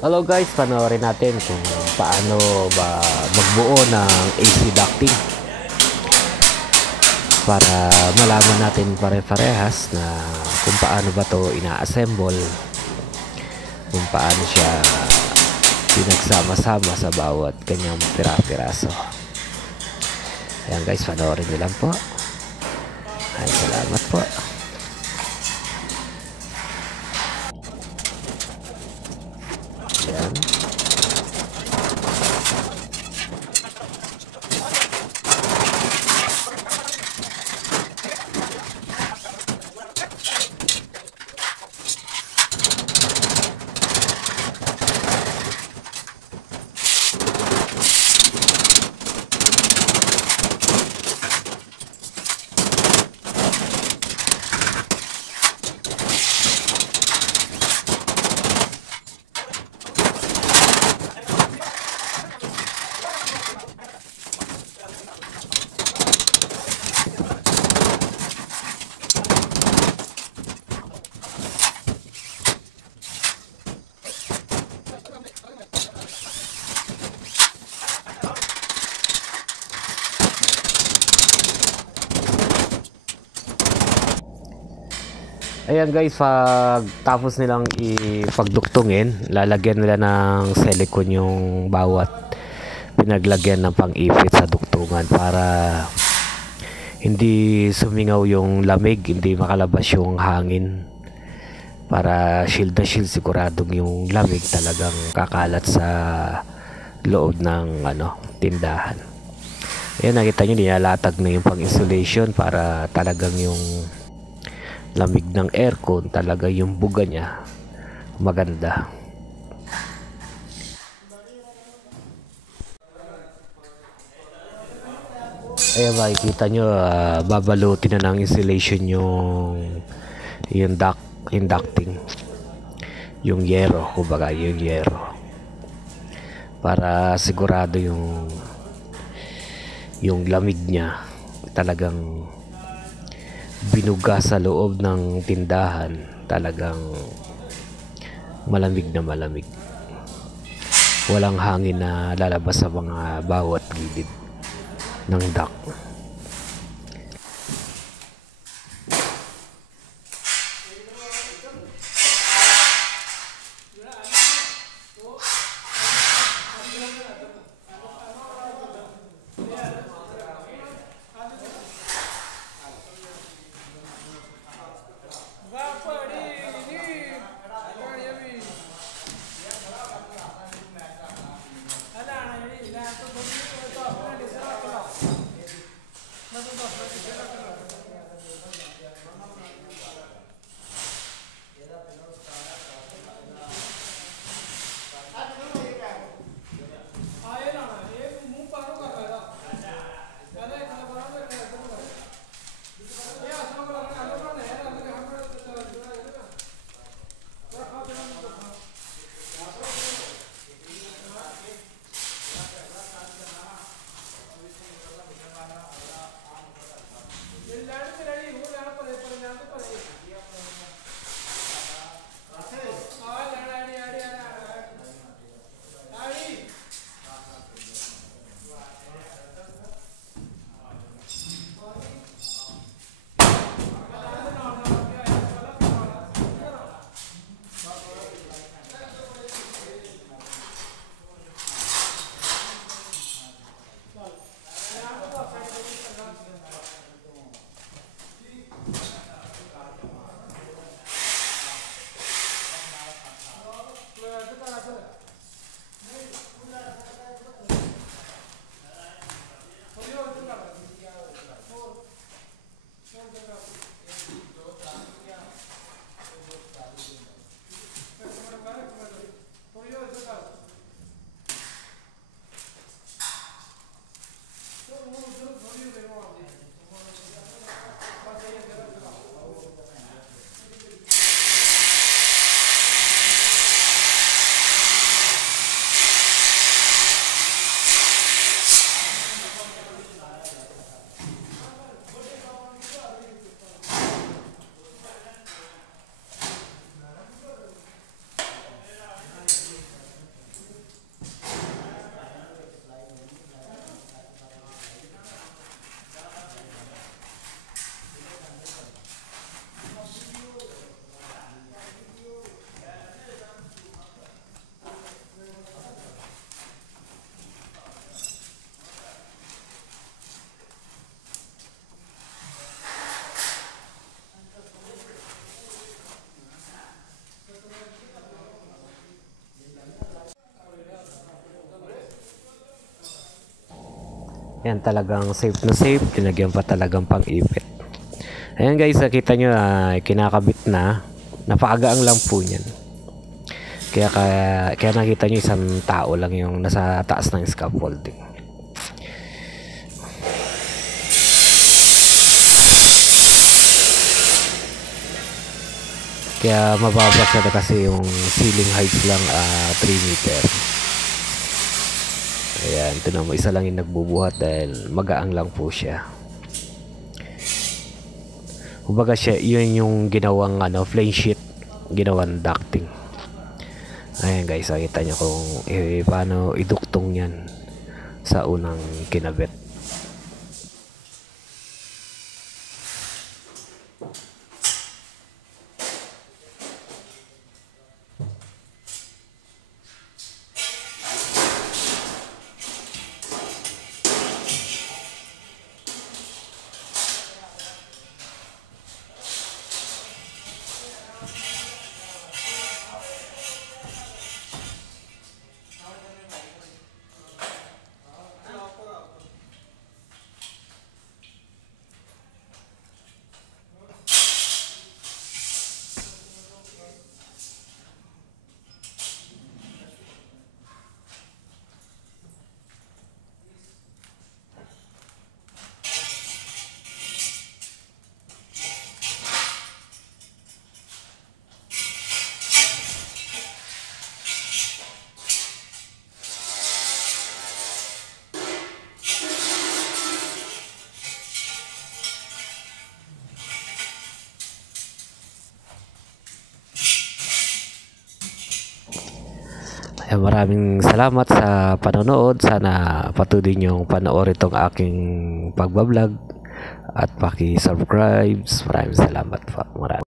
Hello guys, panoorin natin kung paano ba magbuo ng AC ducting para malaman natin pare-parehas na kung paano ba to ina-assemble, kung paano siya pinagsama-sama sa bawat kanyang pira-piraso. Ayan guys, panoorin nyo lang po. Ay, salamat po. Ayan. Ayan guys, pag tapos nilang ipagduktungin, lalagyan nila ng silicone yung bawat pinaglagyan ng pang-ipit sa duktungan para hindi sumingaw yung lamig, hindi makalabas yung hangin. Para shield na shield, siguradong yung lamig talagang kakalat sa loob ng tindahan. Ayan, nakita nyo, nilalatag na yung pang-insulation para talagang yung lamig ng aircon, talaga yung buga niya maganda. Ayan, makikita nyo, babalutin na ng insulation yung ducting, yung yero, kumbaga yung yero, para sigurado yung lamig niya talagang binuga sa loob ng tindahan, talagang malamig na malamig, walang hangin na lalabas sa mga bawat gilid ng duct. Yan talagang safe na safe. Tinagyan pa talagang pang-ipit. Ayan guys, nakita nyo kinakabit na. Napakagaang lang po niyan. Kaya nakita nyo isang tao lang yung nasa taas ng scaffolding. Kaya mababa siya kasi yung ceiling height lang 3 meter. Ayan, ito naman isa lang yung nagbubuhat dahil magaang lang po siya. Kumbaga siya, yun yung ginawang flame sheet, ginawang ducting. Ayan guys, nakita nyo kung paano iduktong yan sa unang kinabit. Maraming salamat sa panonood. Sana patuloy niyong panoorin itong aking pagbablog at paki-subscribe. Maraming salamat po.